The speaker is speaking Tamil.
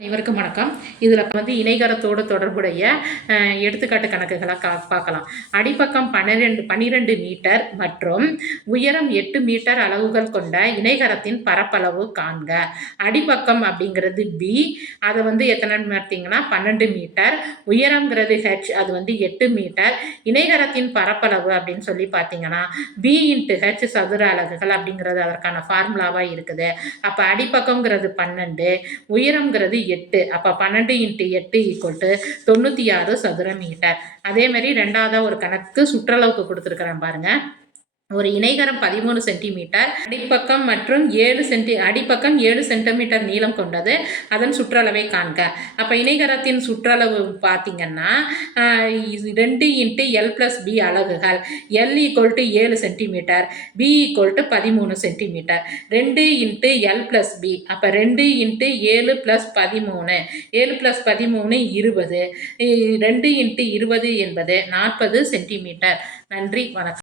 அனைவருக்கும் வணக்கம். இதில் வந்து இணைகரத்தோடு தொடர்புடைய எடுத்துக்காட்டு கணக்குகளை கா பார்க்கலாம். அடிப்பக்கம் பன்னிரெண்டு பன்னிரெண்டு மீட்டர் மற்றும் உயரம் எட்டு மீட்டர் அளவுகள் கொண்ட இணைகரத்தின் பரப்பளவு காண்க. அடிப்பக்கம் அப்படிங்கிறது பி அதை வந்து எத்தனை பார்த்தீங்கன்னா பன்னெண்டு மீட்டர். உயரம்ங்கிறது ஹெச் அது வந்து எட்டு மீட்டர். இணைகரத்தின் பரப்பளவு அப்படின்னு சொல்லி பார்த்தீங்கன்னா பி இன்ட்டு ஹெச் சதுர அலகுகள் அப்படிங்கிறது அதற்கான ஃபார்முலாவாக இருக்குது. அப்போ அடிப்பக்கம்ங்கிறது பன்னெண்டு உயரம்ங்கிறது எட்டு. அப்போ பன்னெண்டு இன்ட்டு எட்டு ஈக்குவல் டு தொண்ணூற்றி ஆறு சதுர மீட்டர் அதே மாதிரி ரெண்டாவதாக ஒரு கணக்கு சுற்றளவுக்கு கொடுத்துருக்குறேன் பாருங்க. ஒரு இணைகரம் பதிமூணு சென்டிமீட்டர் அடிப்பக்கம் மற்றும் ஏழு சென்டி அடிப்பக்கம் ஏழு சென்டிமீட்டர் நீளம் கொண்டது. அதன் சுற்றளவை காண்க. அப்போ இணைகரத்தின் சுற்றளவு பார்த்தீங்கன்னா ரெண்டு இன்ட்டு எல் ப்ளஸ் பி அலகுகள். எல் ஈக்குவல் டு ஏழு சென்டிமீட்டர் பி ஈக்குவல் டு பதிமூணு சென்டிமீட்டர். ரெண்டு இன்ட்டு எல் ப்ளஸ் பி அப்போ ரெண்டு இன்ட்டு ஏழு ப்ளஸ் பதிமூணு. ஏழு ப்ளஸ் பதிமூணு இருபது. ரெண்டு இன்ட்டு இருபது என்பது நாற்பது சென்டிமீட்டர். நன்றி வணக்கம்.